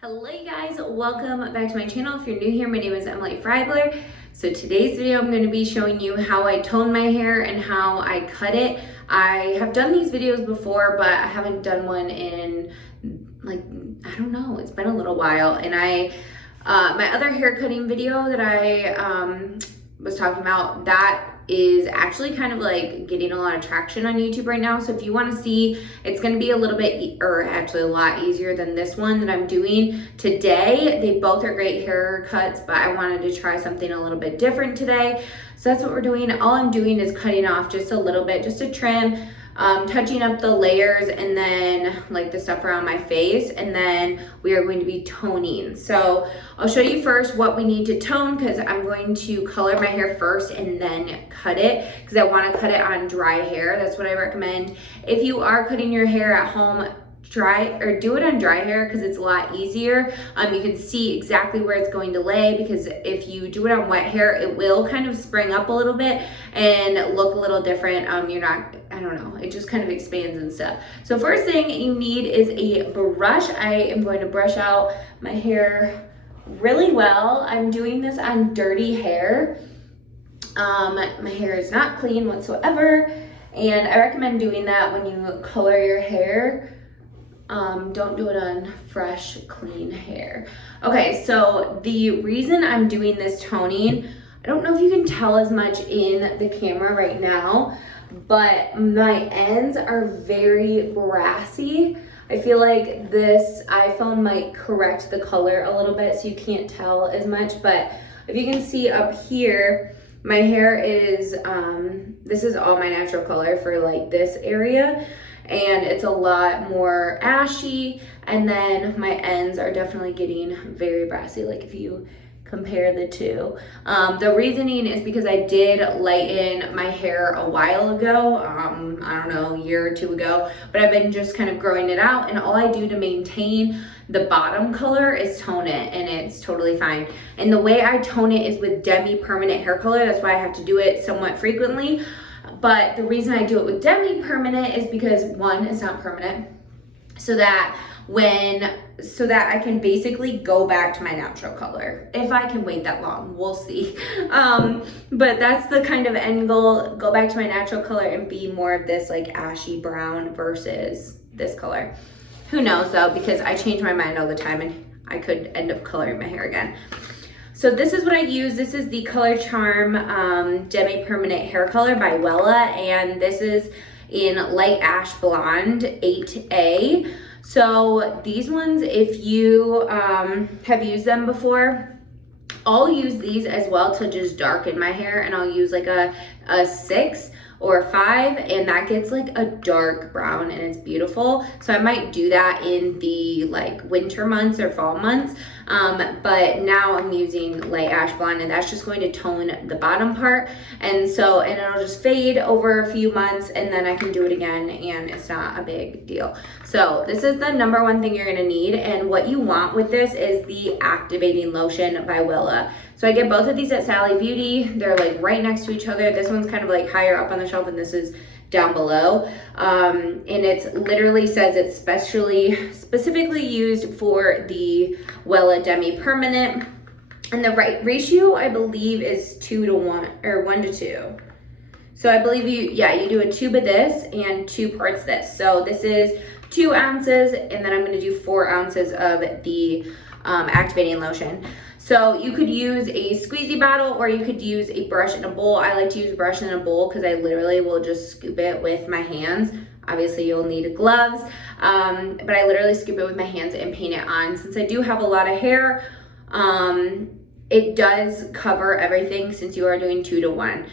Hello you guys, welcome back to my channel. If you're new here, my name is Emily Freybler. So today's video I'm going to be showing you how I tone my hair and how I cut it. I have done these videos before, but I haven't done one in I don't know, it's been a little while. And my other hair cutting video that I was talking about, that is actually kind of like getting a lot of traction on YouTube right now. So if you want to see, it's going to be a little bit, or actually a lot easier than this one that I'm doing today. They both are great haircuts, but I wanted to try something a little bit different today. So that's what we're doing. All I'm doing is cutting off just a little bit, just a trim, touching up the layers and then like the stuff around my face, and then we are going to be toning. So I'll show you first what we need to tone, because I'm going to color my hair first and then cut it, because I want to cut it on dry hair. That's what I recommend. If you are cutting your hair at home, do it on dry hair, because it's a lot easier. You can see exactly where it's going to lay, because if you do it on wet hair, it will kind of spring up a little bit and look a little different. I don't know, it just kind of expands and stuff. So first thing you need is a brush. I am going to brush out my hair really well. I'm doing this on dirty hair. My hair is not clean whatsoever, and I recommend doing that when you color your hair. Don't do it on fresh, clean hair. Okay, so the reason I'm doing this toning, I don't know if you can tell as much in the camera right now, but my ends are very brassy. I feel like this iPhone might correct the color a little bit so you can't tell as much, but if you can see up here, my hair is, this is all my natural color for like this area, and it's a lot more ashy, and then my ends are definitely getting very brassy, like if you compare the two. The reasoning is because I did lighten my hair a while ago, I don't know, a year or two ago, but I've been just kind of growing it out, and all I do to maintain the bottom color is tone it, and it's totally fine. And the way I tone it is with demi-permanent hair color. That's why I have to do it somewhat frequently. But the reason I do it with demi-permanent is because, one, it's not permanent, so that I can basically go back to my natural color. If I can wait that long, we'll see. But that's the kind of end goal, go back to my natural color and be more of this like ashy brown versus this color. Who knows though, because I change my mind all the time and I could end up coloring my hair again. So this is what I use. This is the Color Charm Demi-Permanent Hair Color by Wella, and this is in Light Ash Blonde 8A. So these ones, if you have used them before, I'll use these as well to just darken my hair, and I'll use like a 6 or 5, and that gets like a dark brown, and it's beautiful. So I might do that in the like winter months or fall months, but now I'm using Light Ash Blonde, and that's just going to tone the bottom part, and it'll just fade over a few months, and then I can do it again, and it's not a big deal. So this is the number one thing you're gonna need, and what you want with this is the Activating Lotion by Wella. So I get both of these at Sally Beauty. They're like right next to each other. This one's kind of like higher up on the shelf, and this is down below. And it literally says it's specifically used for the Wella Demi-Permanent. And the right ratio, I believe, is 2 to 1 or 1 to 2. So I believe you do a tube of this and 2 parts this. So this is 2 ounces, and then I'm gonna do 4 ounces of the activating lotion. So you could use a squeezy bottle, or you could use a brush in a bowl. I like to use a brush in a bowl because I literally will just scoop it with my hands. Obviously you'll need gloves, but I literally scoop it with my hands and paint it on. Since I do have a lot of hair, it does cover everything since you are doing 2 to 1.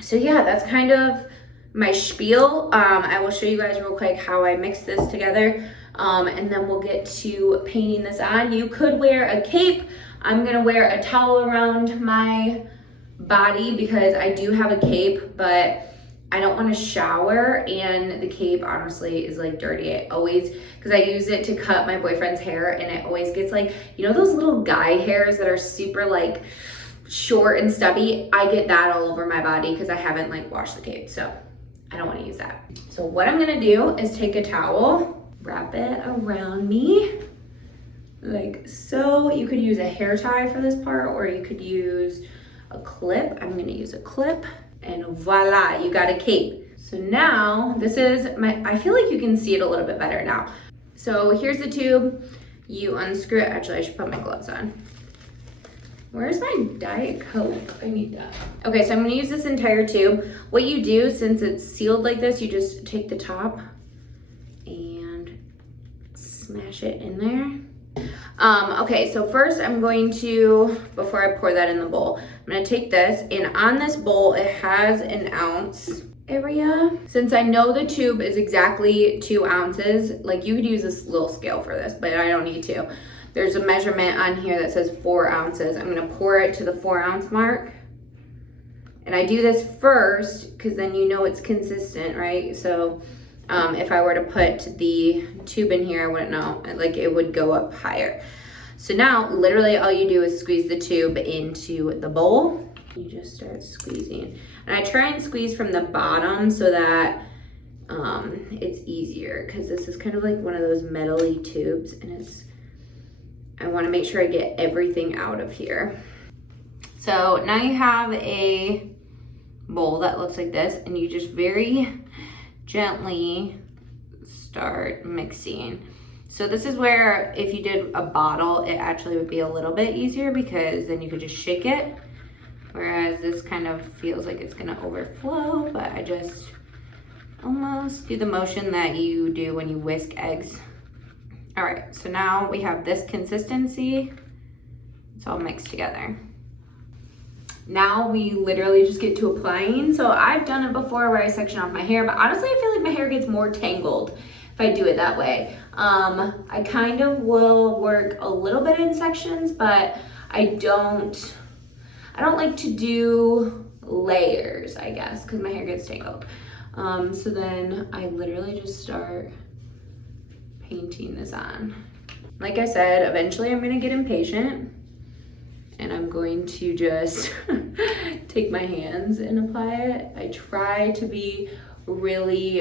So yeah, that's kind of my spiel. I will show you guys real quick how I mix this together. And then we'll get to painting this on. You could wear a cape. I'm gonna wear a towel around my body because I do have a cape, but I don't want to shower, and the cape honestly is like dirty. Because I use it to cut my boyfriend's hair, and it always gets like, you know those little guy hairs that are super like short and stubby? I get that all over my body because I haven't like washed the cape, so I don't want to use that. So what I'm gonna do is take a towel, wrap it around me, like so. You could use a hair tie for this part, or you could use a clip. I'm gonna use a clip, and voila, you got a cape. So now this is I feel like you can see it a little bit better now. So here's the tube. You unscrew it. Actually, I should put my gloves on. Where's my Diet Coke? I need that. Okay, so I'm gonna use this entire tube. What you do, since it's sealed like this, you just take the top and smash it in there. Okay, so first I'm going to, before I pour that in the bowl, I'm gonna take this, and on this bowl, it has an ounce area. Since I know the tube is exactly 2 ounces, like you could use this little scale for this, but I don't need to. There's a measurement on here that says 4 ounces. I'm gonna pour it to the 4 ounce mark. And I do this first because then you know it's consistent, right? So if I were to put the tube in here, I wouldn't know, like it would go up higher. So now literally all you do is squeeze the tube into the bowl. You just start squeezing. And I try and squeeze from the bottom so that it's easier, because this is kind of like one of those metal-y tubes, and I want to make sure I get everything out of here. So now you have a bowl that looks like this, and you just very gently start mixing. So this is where if you did a bottle, it actually would be a little bit easier, because then you could just shake it. Whereas this kind of feels like it's gonna overflow, but I just almost do the motion that you do when you whisk eggs. All right, so now we have this consistency. It's all mixed together. Now we literally just get to applying. So I've done it before where I section off my hair, but honestly I feel like my hair gets more tangled if I do it that way. I kind of will work a little bit in sections, but I don't like to do layers, I guess, because my hair gets tangled. So then I literally just start painting this on. Like I said, eventually I'm gonna get impatient, and I'm going to just take my hands and apply it. I try to be really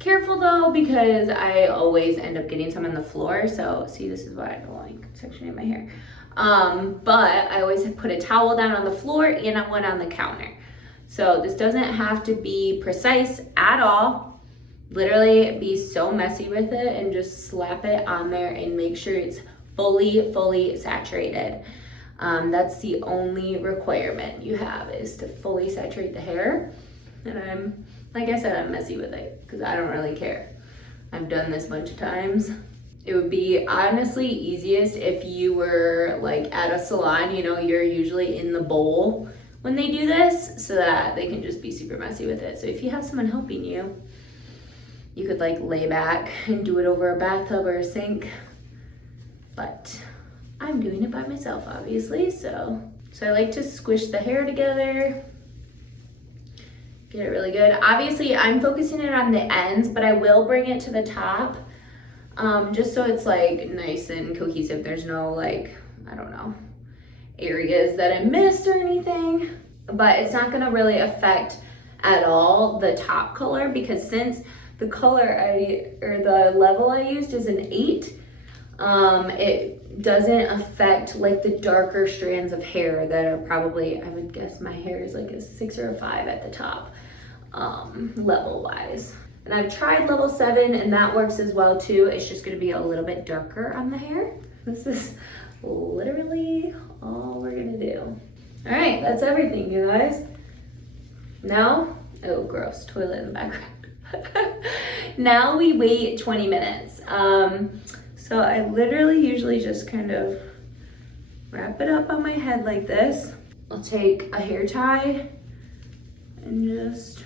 careful though, because I always end up getting some on the floor. So see, this is why I don't like sectioning my hair. But I always put a towel down on the floor and one on the counter. So this doesn't have to be precise at all. Literally be so messy with it and just slap it on there and make sure it's fully saturated. That's the only requirement you have, is to fully saturate the hair. And like I said, I'm messy with it because I don't really care. I've done this a bunch of times. It would be honestly easiest if you were like at a salon, you know, you're usually in the bowl when they do this, so that they can just be super messy with it. So if you have someone helping you, you could like lay back and do it over a bathtub or a sink. But I'm doing it by myself, obviously, so I like to squish the hair together, get it really good. Obviously, I'm focusing it on the ends, but I will bring it to the top, just so it's like nice and cohesive. There's no like, I don't know, areas that I missed or anything, but it's not gonna really affect at all the top color, because since the color the level I used is an 8, it doesn't affect like the darker strands of hair that are probably, I would guess my hair is like a 6 or a 5 at the top, level wise. And I've tried level 7 and that works as well too. It's just gonna be a little bit darker on the hair. This is literally all we're gonna do. All right, that's everything, you guys. Now, oh gross, toilet in the background. Now we wait 20 minutes. So I literally usually just kind of wrap it up on my head like this. I'll take a hair tie and just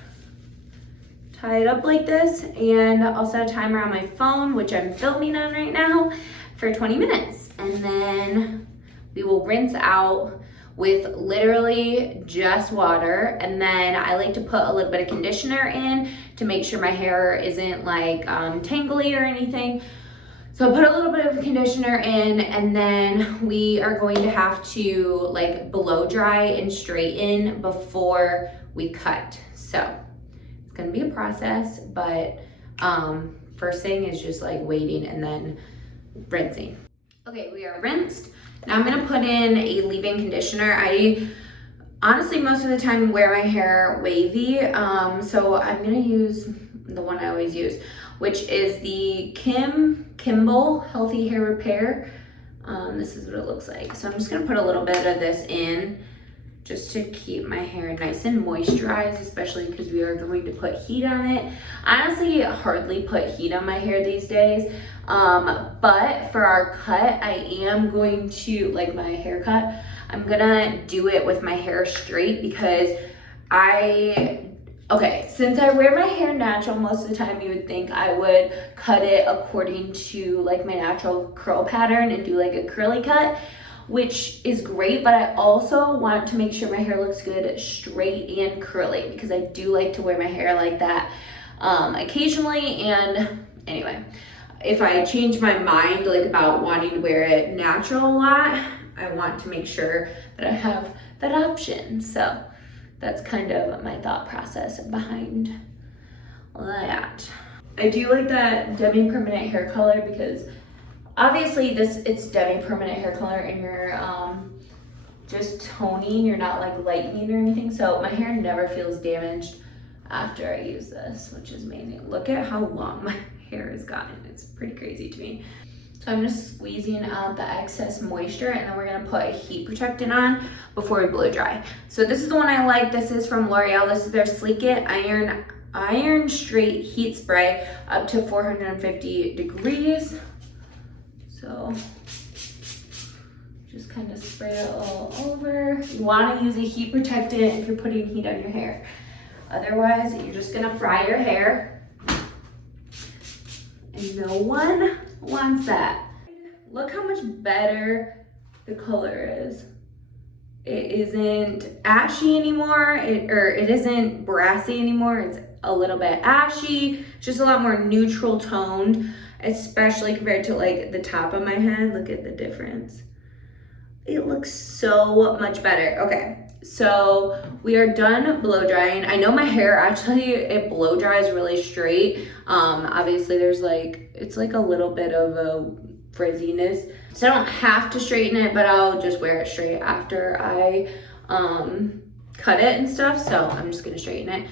tie it up like this, and I'll set a timer on my phone, which I'm filming on right now, for 20 minutes. And then we will rinse out with literally just water, and then I like to put a little bit of conditioner in to make sure my hair isn't like tangly or anything. So put a little bit of conditioner in, and then we are going to have to like blow dry and straighten before we cut. So it's gonna be a process, but first thing is just like waiting and then rinsing. Okay, we are rinsed. Now I'm gonna put in a leave-in conditioner. I honestly most of the time wear my hair wavy, so I'm gonna use the one I always use, which is the Kimball Healthy Hair Repair. This is what it looks like. So I'm just gonna put a little bit of this in just to keep my hair nice and moisturized, especially because we are going to put heat on it. I honestly hardly put heat on my hair these days, but for our cut, I am going to, like my haircut, I'm gonna do it with my hair straight because since I wear my hair natural most of the time, you would think I would cut it according to like my natural curl pattern and do like a curly cut, which is great, but I also want to make sure my hair looks good straight and curly because I do like to wear my hair like that occasionally. And anyway, if I change my mind like about wanting to wear it natural a lot, I want to make sure that I have that option. So that's kind of my thought process behind that. I do like that demi-permanent hair color because obviously it's demi-permanent hair color and you're just toning, you're not like lightening or anything. So my hair never feels damaged after I use this, which is amazing. Look at how long my hair has gotten. It's pretty crazy to me. So I'm just squeezing out the excess moisture and then we're gonna put a heat protectant on before we blow dry. So this is the one I like. This is from L'Oreal. This is their Sleek It Iron Straight Heat Spray up to 450 degrees. So just kind of spray it all over. You wanna use a heat protectant if you're putting heat on your hair. Otherwise, you're just gonna fry your hair. And no one wants that. Look how much better the color is. It isn't ashy anymore, it isn't brassy anymore. It's a little bit ashy, just a lot more neutral toned, especially compared to like the top of my head. Look at the difference. It looks so much better. Okay, so we are done blow drying. I know my hair actually, it blow dries really straight. Obviously there's like, it's like a little bit of a frizziness. So I don't have to straighten it, but I'll just wear it straight after I cut it and stuff. So I'm just gonna straighten it.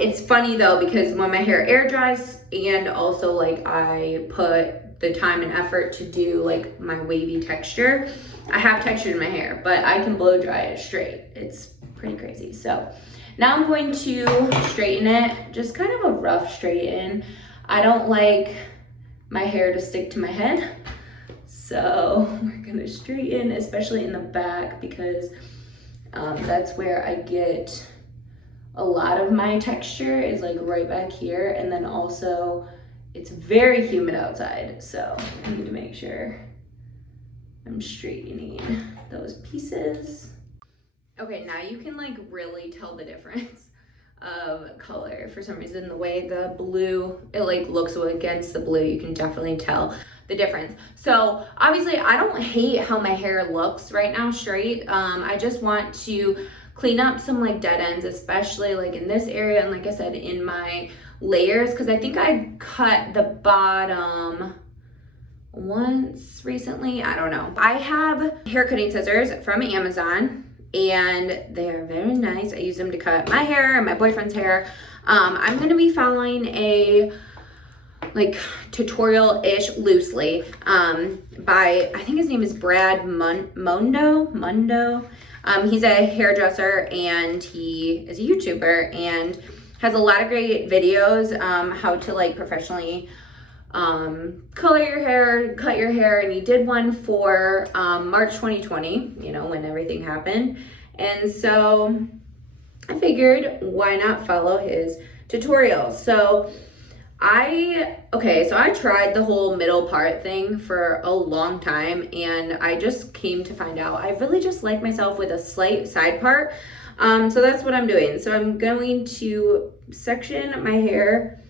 It's funny though, because when my hair air dries and also like I put the time and effort to do like my wavy texture, I have texture in my hair, but I can blow dry it straight. It's pretty crazy. So now I'm going to straighten it, just kind of a rough straighten. I don't like my hair to stick to my head. So we're gonna straighten, especially in the back, because that's where I get a lot of my texture is like right back here. And then also it's very humid outside. So I need to make sure I'm straightening those pieces. Okay, now you can like really tell the difference of color. For some reason, the way the blue, it like looks against the blue, you can definitely tell the difference. So obviously I don't hate how my hair looks right now straight. I just want to clean up some like dead ends, especially like in this area. And like I said, in my layers, because I think I cut the bottom once recently. I don't know. I have hair cutting scissors from Amazon and they're very nice. I use them to cut my hair and my boyfriend's hair. I'm gonna be following a like tutorial-ish loosely by, I think his name is Brad Mundo. He's a hairdresser and he is a YouTuber and has a lot of great videos how to like professionally color your hair, cut your hair, and he did one for March 2020, you know, when everything happened. And so I figured, why not follow his tutorials? So I tried the whole middle part thing for a long time, and I just came to find out I really just like myself with a slight side part. So that's what I'm doing. So I'm going to section my hair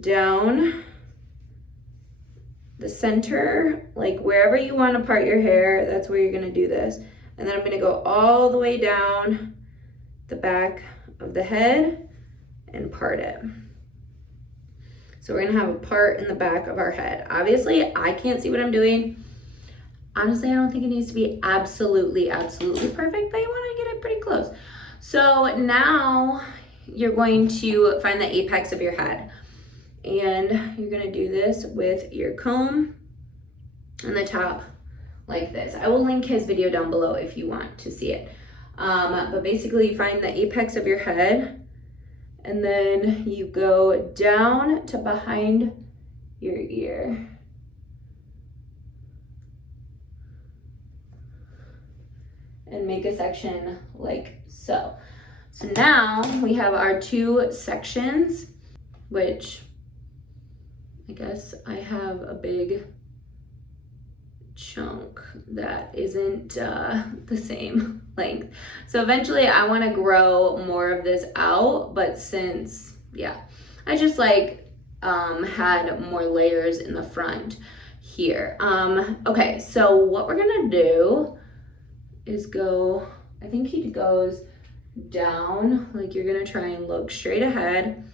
down the center, like wherever you want to part your hair, that's where you're gonna do this. And then I'm gonna go all the way down the back of the head and part it. So we're gonna have a part in the back of our head. Obviously, I can't see what I'm doing. Honestly, I don't think it needs to be absolutely perfect, but you want to get it pretty close. So now you're going to find the apex of your head, and you're going to do this with your comb on the top like this. I will link his video down below if you want to see it. But basically you find the apex of your head, and then you go down to behind your ear. And make a section like so. So now we have our 2 sections, which I guess I have a big chunk that isn't the same length. So eventually I want to grow more of this out, but since, yeah, I just like had more layers in the front here. Okay, so what we're gonna do is go, I think he goes down, like you're gonna try and look straight ahead.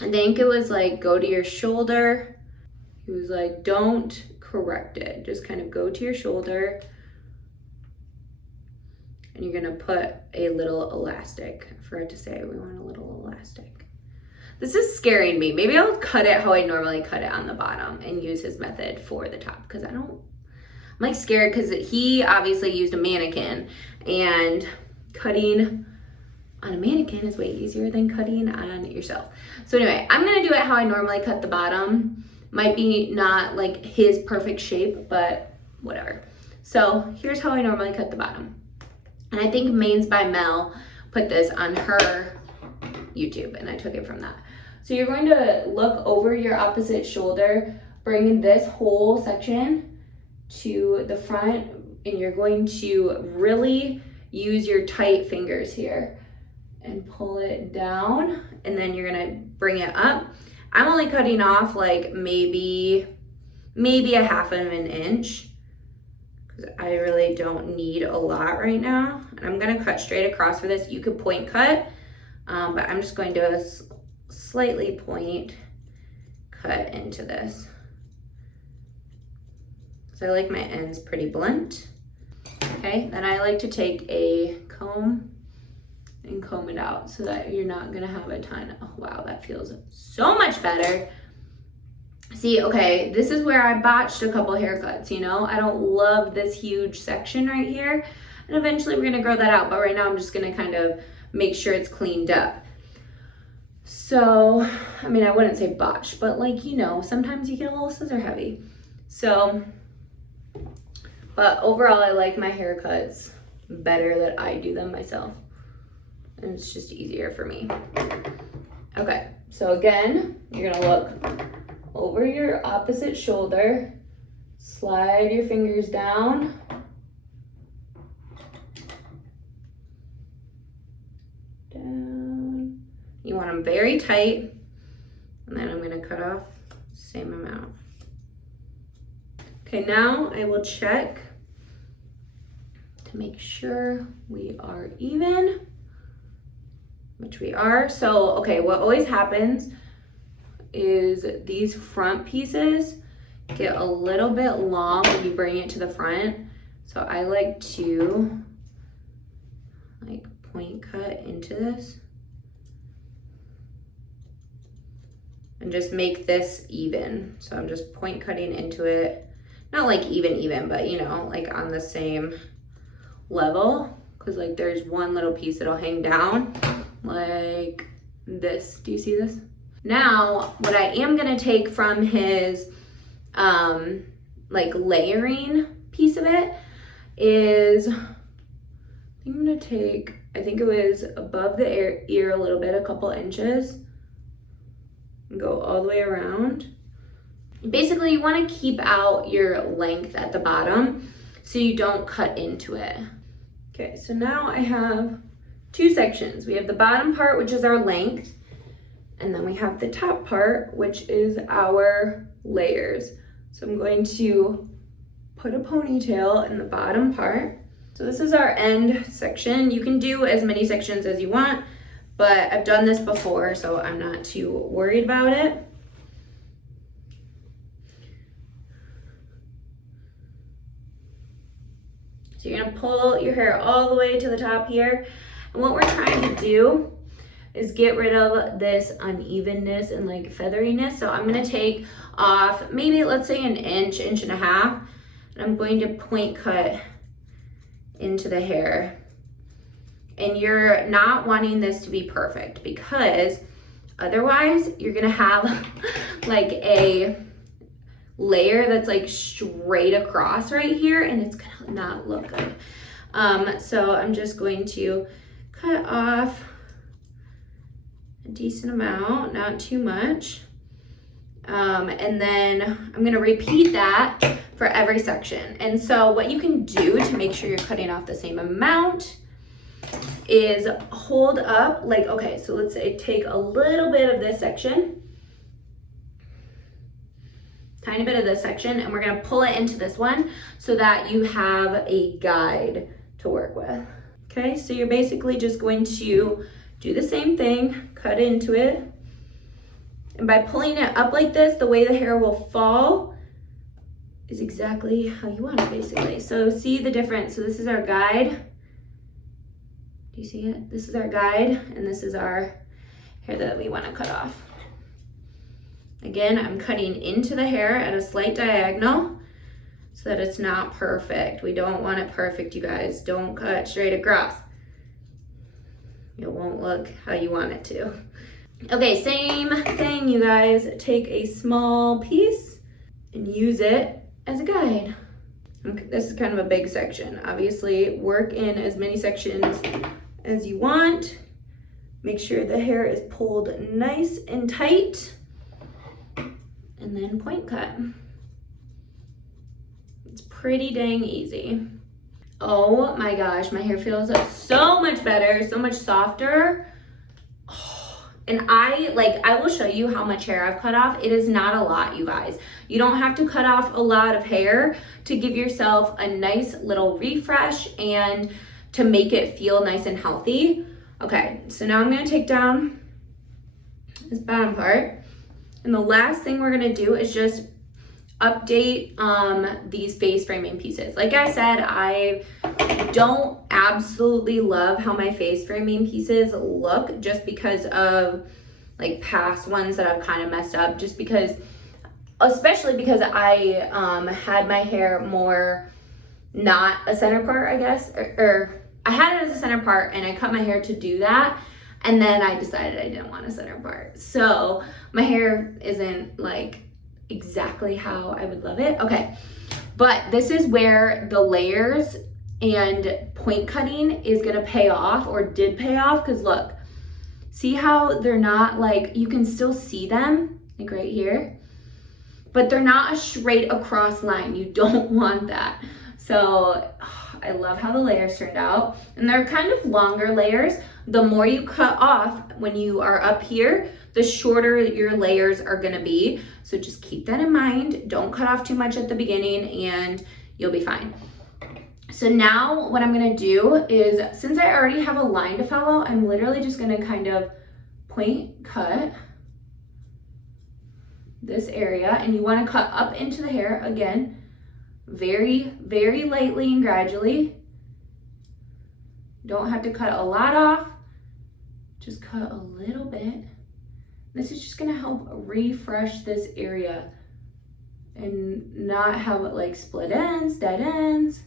I think it was like go to your shoulder. He was like, don't correct it, just kind of go to your shoulder, and you're gonna put a little elastic. I forgot to say we want a little elastic. This is scaring me. Maybe I'll cut it how I normally cut it on the bottom and use his method for the top, because I'm like scared, because he obviously used a mannequin, and cutting on a mannequin is way easier than cutting on yourself. So anyway, I'm gonna do it how I normally cut the bottom. Might be not like his perfect shape, but whatever. So here's how I normally cut the bottom. And I think Mains by Mel put this on her YouTube, and I took it from that. So you're going to look over your opposite shoulder, bring this whole section to the front, and you're going to really use your tight fingers here and pull it down, and then you're gonna bring it up. I'm only cutting off like maybe a half of an inch, because I really don't need a lot right now. And I'm gonna cut straight across for this. You could point cut, but I'm just going to slightly point cut into this. So I like my ends pretty blunt. Okay, then I like to take a comb and comb it out so that you're not gonna have a ton. Oh wow, that feels so much better. See, okay, this is where I botched a couple haircuts, you know? I don't love this huge section right here, and eventually we're gonna grow that out, but right now I'm just gonna kind of make sure it's cleaned up. So, I mean, I wouldn't say botched, but like, you know, sometimes you get a little scissor heavy. So, but overall, I like my haircuts better that I do them myself. And it's just easier for me. Okay, so again, you're gonna look over your opposite shoulder, slide your fingers down, down. You want them very tight, and then I'm gonna cut off the same amount. Okay, now I will check to make sure we are even, which we are. So, okay, what always happens is these front pieces get a little bit long when you bring it to the front. So I like to like point cut into this and just make this even. So I'm just point cutting into it. Not like even, but you know, like on the same level. Cause like there's one little piece that'll hang down like this. Do you see this? Now, what I am gonna take from his like layering piece of it is, I'm gonna take, I think it was above the ear a little bit, a couple inches, and go all the way around. Basically, you wanna keep out your length at the bottom so you don't cut into it. Okay, so now I have two sections. We have the bottom part, which is our length, and then we have the top part, which is our layers. So I'm going to put a ponytail in the bottom part. So this is our end section. You can do as many sections as you want, but I've done this before, so I'm not too worried about it. So you're gonna pull your hair all the way to the top here. And what we're trying to do is get rid of this unevenness and like featheriness. So I'm gonna take off maybe, let's say, an inch, inch and a half, and I'm going to point cut into the hair. And you're not wanting this to be perfect, because otherwise you're gonna have like a layer that's like straight across right here, and it's gonna not look good. So I'm just going to cut off a decent amount, not too much. And then I'm gonna repeat that for every section. And so what you can do to make sure you're cutting off the same amount is hold up, like, okay, so let's say take a little bit of this section, tiny bit of this section, and we're gonna pull it into this one so that you have a guide to work with. Okay, so you're basically just going to do the same thing, cut into it. And by pulling it up like this, the way the hair will fall is exactly how you want it, basically. So see the difference. So this is our guide. Do you see it? This is our guide, and this is our hair that we want to cut off. Again, I'm cutting into the hair at a slight diagonal so that it's not perfect. We don't want it perfect, you guys. Don't cut straight across. It won't look how you want it to. Okay, same thing, you guys. Take a small piece and use it as a guide. Okay, this is kind of a big section. Obviously, work in as many sections as you want. Make sure the hair is pulled nice and tight, and then point cut. It's pretty dang easy. Oh my gosh, my hair feels so much better, so much softer. And I will show you how much hair I've cut off. It is not a lot, you guys. You don't have to cut off a lot of hair to give yourself a nice little refresh and to make it feel nice and healthy. Okay, so now I'm gonna take down this bottom part. And the last thing we're gonna do is just update these face framing pieces. Like I said, I don't absolutely love how my face framing pieces look, just because of like past ones that I've kind of messed up, just because, especially because I had my hair more not a center part, I guess, or I had it as a center part and I cut my hair to do that, and then I decided I didn't want a center part. So my hair isn't like exactly how I would love it. Okay, but this is where the layers and point cutting is gonna pay off, or did pay off, because look, see how they're not like, you can still see them like right here, but they're not a straight across line. You don't want that. So I love how the layers turned out, and they're kind of longer layers. The more you cut off when you are up here, the shorter your layers are gonna be. So just keep that in mind. Don't cut off too much at the beginning and you'll be fine. So now what I'm gonna do is, since I already have a line to follow, I'm literally just gonna kind of point cut this area, and you wanna cut up into the hair again, very, very lightly and gradually. Don't have to cut a lot off, just cut a little bit. This is just gonna help refresh this area and not have it like split ends, dead ends.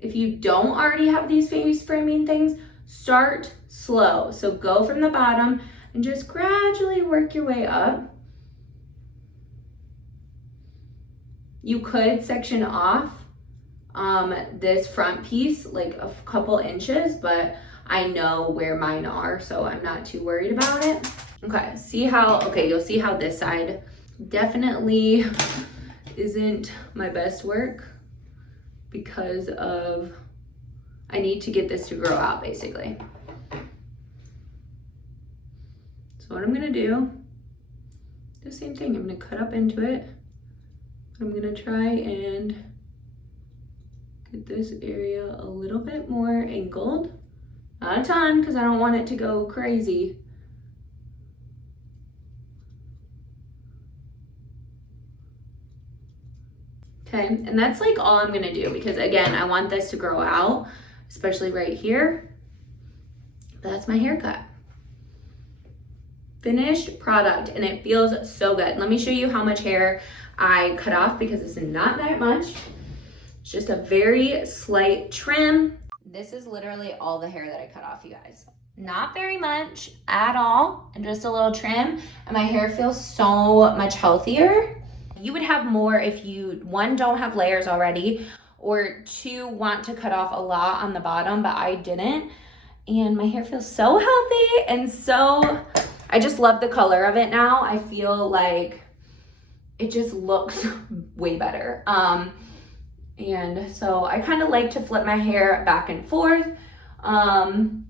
If you don't already have these face framing things, start slow. So go from the bottom and just gradually work your way up. You could section off this front piece like a couple inches, but I know where mine are, so I'm not too worried about it. Okay, you'll see how this side definitely isn't my best work, because of, I need to get this to grow out basically. So what I'm gonna do, the same thing, I'm gonna cut up into it. I'm gonna try and get this area a little bit more angled. Not a ton, because I don't want it to go crazy. Okay, and that's like all I'm gonna do because again, I want this to grow out, especially right here. That's my haircut. Finished product, and it feels so good. Let me show you how much hair I cut off because it's not that much. It's just a very slight trim. This is literally all the hair that I cut off, you guys. Not very much at all, and just a little trim, and my hair feels so much healthier. You would have more if you, one, don't have layers already, or two, want to cut off a lot on the bottom, but I didn't. And my hair feels so healthy, and so, I just love the color of it now. I feel like it just looks way better. And so I kind of like to flip my hair back and forth. And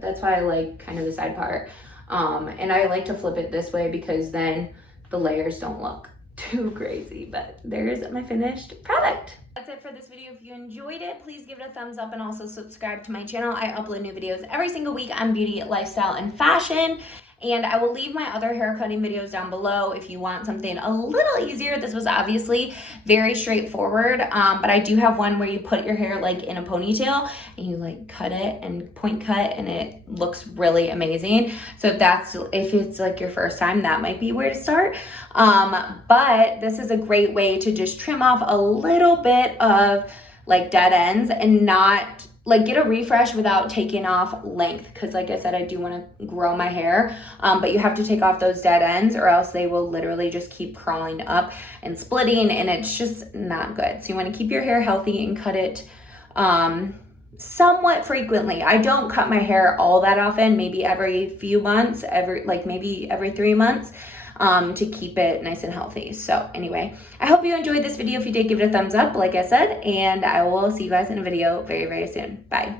that's why I like kind of the side part. And I like to flip it this way because then the layers don't look too crazy. But there's my finished product. That's it for this video. If you enjoyed it, please give it a thumbs up and also subscribe to my channel. I upload new videos every single week on beauty, lifestyle, and fashion. And I will leave my other hair cutting videos down below if you want something a little easier. This was obviously very straightforward, but I do have one where you put your hair like in a ponytail and you like cut it and point cut, and it looks really amazing. So if it's like your first time, that might be where to start. But this is a great way to just trim off a little bit of like dead ends and not like get a refresh without taking off length, because like I said, I do want to grow my hair, but you have to take off those dead ends or else they will literally just keep crawling up and splitting, and it's just not good. So you want to keep your hair healthy and cut it somewhat frequently. I don't cut my hair all that often, maybe every few months, maybe every 3 months, to keep it nice and healthy. So anyway, I hope you enjoyed this video. If you did, give it a thumbs up, like I said, and I will see you guys in a video very, very soon. Bye.